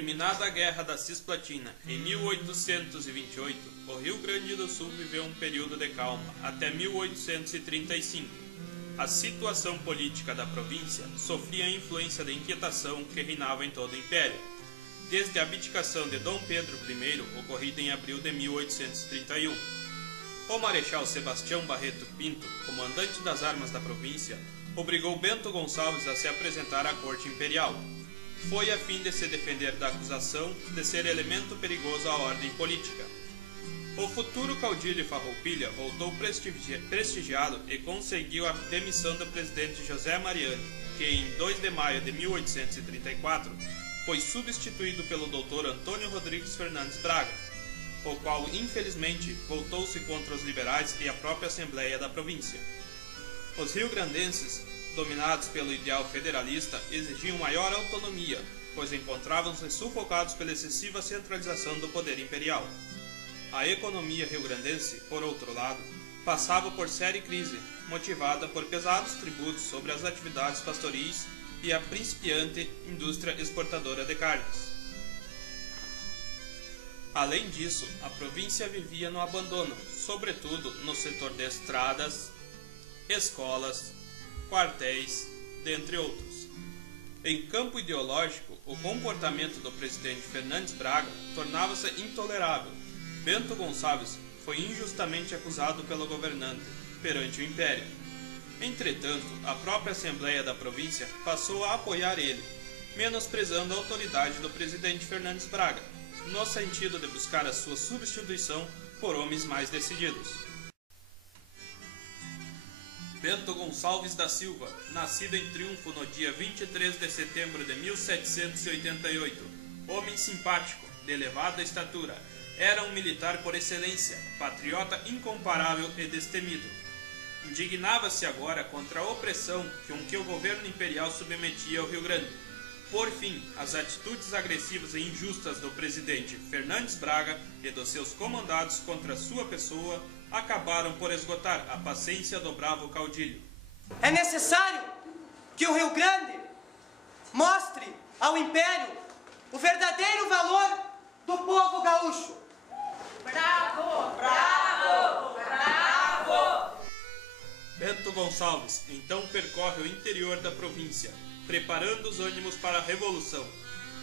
Terminada a Guerra da Cisplatina em 1828, o Rio Grande do Sul viveu um período de calma até 1835. A situação política da província sofria a influência da inquietação que reinava em todo o Império, desde a abdicação de Dom Pedro I, ocorrida em abril de 1831. O Marechal Sebastião Barreto Pinto, comandante das armas da província, obrigou Bento Gonçalves a se apresentar à corte imperial. Foi a fim de se defender da acusação de ser elemento perigoso à ordem política. O futuro caudilho Farroupilha voltou prestigiado e conseguiu a demissão do presidente José Mariani, que em 2 de maio de 1834 foi substituído pelo Dr. Antônio Rodrigues Fernandes Braga, o qual infelizmente voltou-se contra os liberais e a própria Assembleia da província. Os rio-grandenses, dominados pelo ideal federalista, exigiam maior autonomia, pois encontravam-se sufocados pela excessiva centralização do poder imperial. A economia rio-grandense, por outro lado, passava por séria crise, motivada por pesados tributos sobre as atividades pastoris e a principiante indústria exportadora de carnes. Além disso, a província vivia no abandono, sobretudo no setor de estradas, escolas, quartéis, dentre outros. Em campo ideológico, o comportamento do presidente Fernandes Braga tornava-se intolerável. Bento Gonçalves foi injustamente acusado pelo governante perante o Império. Entretanto, a própria Assembleia da província passou a apoiar ele, menosprezando a autoridade do presidente Fernandes Braga, no sentido de buscar a sua substituição por homens mais decididos. Bento Gonçalves da Silva, nascido em Triunfo no dia 23 de setembro de 1788, homem simpático, de elevada estatura, era um militar por excelência, patriota incomparável e destemido. Indignava-se agora contra a opressão com que o governo imperial submetia ao Rio Grande. Por fim, as atitudes agressivas e injustas do presidente Fernandes Braga e dos seus comandados contra sua pessoa acabaram por esgotar a paciência do bravo caudilho. É necessário que o Rio Grande mostre ao Império o verdadeiro valor do povo gaúcho. Bravo! Bravo! Bravo! Bento Gonçalves então percorre o interior da província, preparando os ânimos para a Revolução,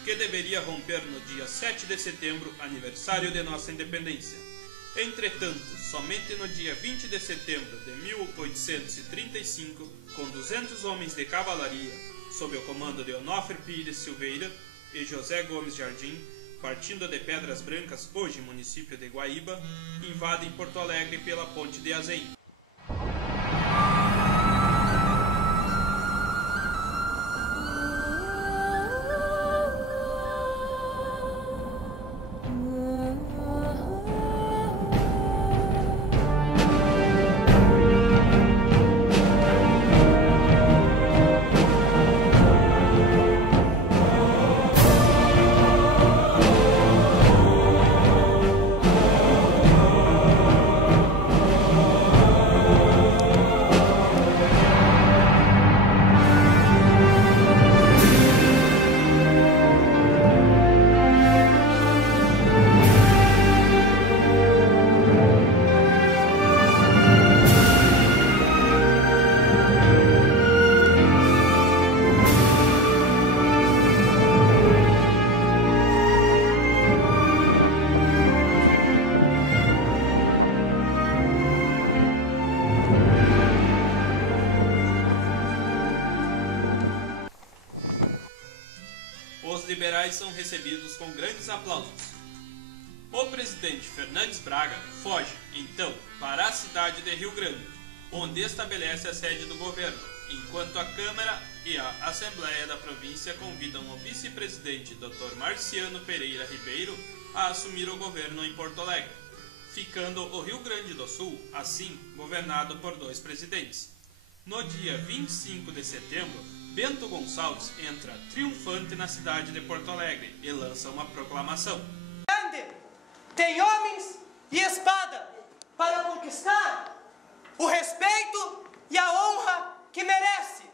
que deveria romper no dia 7 de setembro, aniversário de nossa independência. Entretanto, somente no dia 20 de setembro de 1835, com 200 homens de cavalaria, sob o comando de Onofre Pires Silveira e José Gomes Jardim, partindo de Pedras Brancas, hoje município de Guaíba, invadem Porto Alegre pela Ponte de Azém. Os liberais são recebidos com grandes aplausos. O presidente Fernandes Braga foge, então, para a cidade de Rio Grande, onde estabelece a sede do governo, enquanto a Câmara e a Assembleia da província convidam o vice-presidente Dr. Marciano Pereira Ribeiro a assumir o governo em Porto Alegre, ficando o Rio Grande do Sul, assim, governado por 2 presidentes. No dia 25 de setembro, Bento Gonçalves entra triunfante na cidade de Porto Alegre e lança uma proclamação. Grande tem homens e espada para conquistar o respeito e a honra que merece.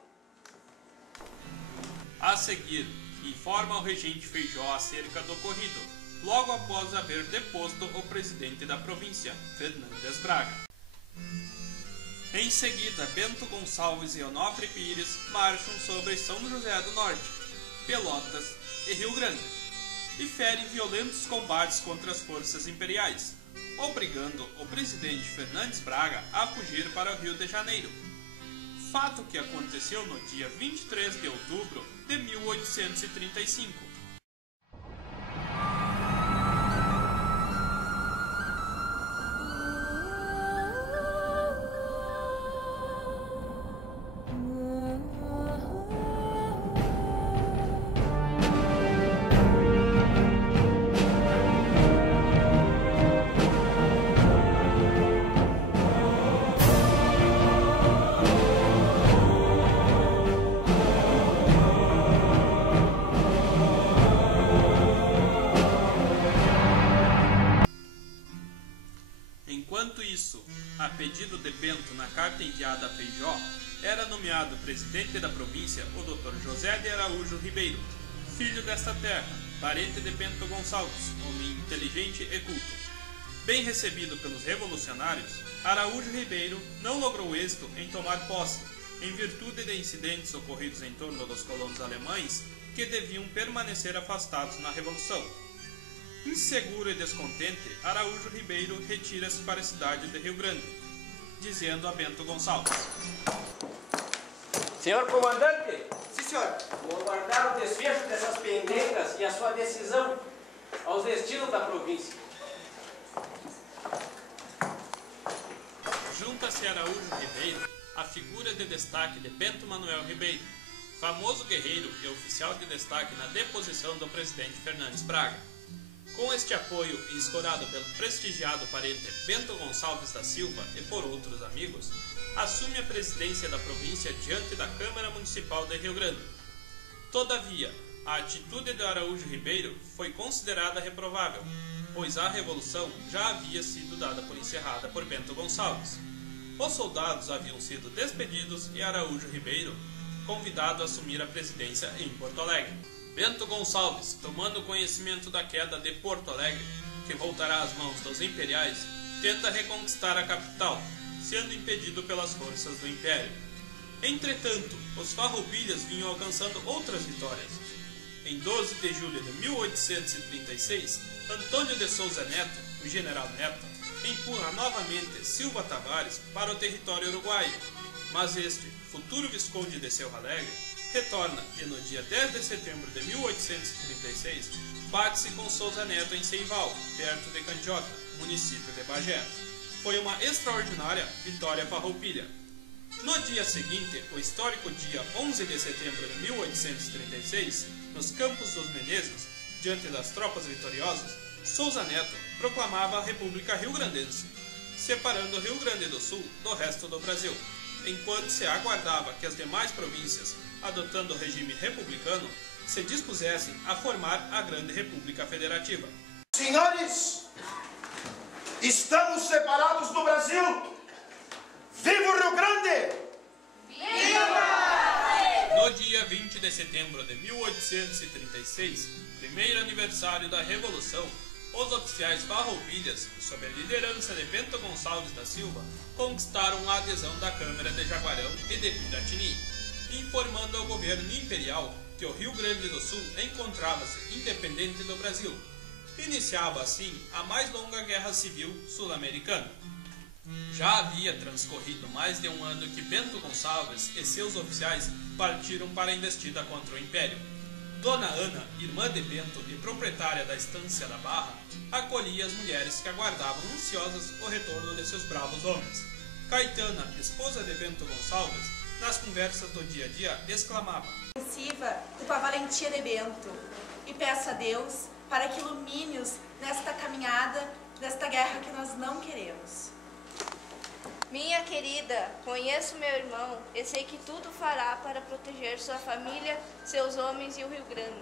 A seguir, e informa ao regente Feijó acerca do ocorrido, logo após haver deposto o presidente da província, Fernandes Braga. Em seguida, Bento Gonçalves e Onofre Pires marcham sobre São José do Norte, Pelotas e Rio Grande, e ferem violentos combates contra as forças imperiais, obrigando o presidente Fernandes Braga a fugir para o Rio de Janeiro. Fato que aconteceu no dia 23 de outubro de 1835. Enquanto isso, a pedido de Bento na carta enviada a Feijó, era nomeado presidente da província o Dr. José de Araújo Ribeiro, filho desta terra, parente de Bento Gonçalves, homem inteligente e culto. Bem recebido pelos revolucionários, Araújo Ribeiro não logrou êxito em tomar posse, em virtude de incidentes ocorridos em torno dos colonos alemães que deviam permanecer afastados na Revolução. Inseguro e descontente, Araújo Ribeiro retira-se para a cidade de Rio Grande, dizendo a Bento Gonçalves: Senhor comandante, Sim, senhor. vou aguardar o desfecho dessas pendengas e a sua decisão aos destinos da província. Junta-se a Araújo Ribeiro a figura de destaque de Bento Manuel Ribeiro, famoso guerreiro e oficial de destaque na deposição do presidente Fernandes Braga. Com este apoio e escorado pelo prestigiado parente Bento Gonçalves da Silva e por outros amigos, assume a presidência da província diante da Câmara Municipal de Rio Grande. Todavia, a atitude de Araújo Ribeiro foi considerada reprovável, pois a revolução já havia sido dada por encerrada por Bento Gonçalves. Os soldados haviam sido despedidos e Araújo Ribeiro convidado a assumir a presidência em Porto Alegre. Bento Gonçalves, tomando conhecimento da queda de Porto Alegre, que voltará às mãos dos imperiais, tenta reconquistar a capital, sendo impedido pelas forças do Império. Entretanto, os farroupilhas vinham alcançando outras vitórias. Em 12 de julho de 1836, Antônio de Souza Neto, o general Neto, empurra novamente Silva Tavares para o território uruguaio, mas este, futuro visconde de Cerro Alegre, retorna e no dia 10 de setembro de 1836 bate-se com Souza Neto em Ceival, perto de Candiota, município de Bagé. Foi uma extraordinária vitória farroupilha. No dia seguinte, o histórico dia 11 de setembro de 1836, nos Campos dos Menezes, diante das tropas vitoriosas, Souza Neto proclamava a República Rio-Grandense, separando o Rio Grande do Sul do resto do Brasil, enquanto se aguardava que as demais províncias, adotando o regime republicano, se dispusessem a formar a Grande República Federativa. Senhores, estamos separados do Brasil! Viva o Rio Grande! Viva! No dia 20 de setembro de 1836, primeiro aniversário da Revolução, os oficiais farroupilhas, sob a liderança de Bento Gonçalves da Silva, conquistaram a adesão da Câmara de Jaguarão e de Piratini, informando ao governo imperial que o Rio Grande do Sul encontrava-se independente do Brasil. Iniciava assim a mais longa guerra civil sul-americana. Já havia transcorrido mais de um ano que Bento Gonçalves e seus oficiais partiram para a investida contra o Império. Dona Ana, irmã de Bento e proprietária da Estância da Barra, acolhia as mulheres que aguardavam ansiosas o retorno de seus bravos homens. Caetana, esposa de Bento Gonçalves, nas conversas do dia a dia, exclamava: Com a valentia de Bento, e peço a Deus para que ilumine-os nesta caminhada, nesta guerra que nós não queremos. Minha querida, conheço meu irmão e sei que tudo fará para proteger sua família, seus homens e o Rio Grande.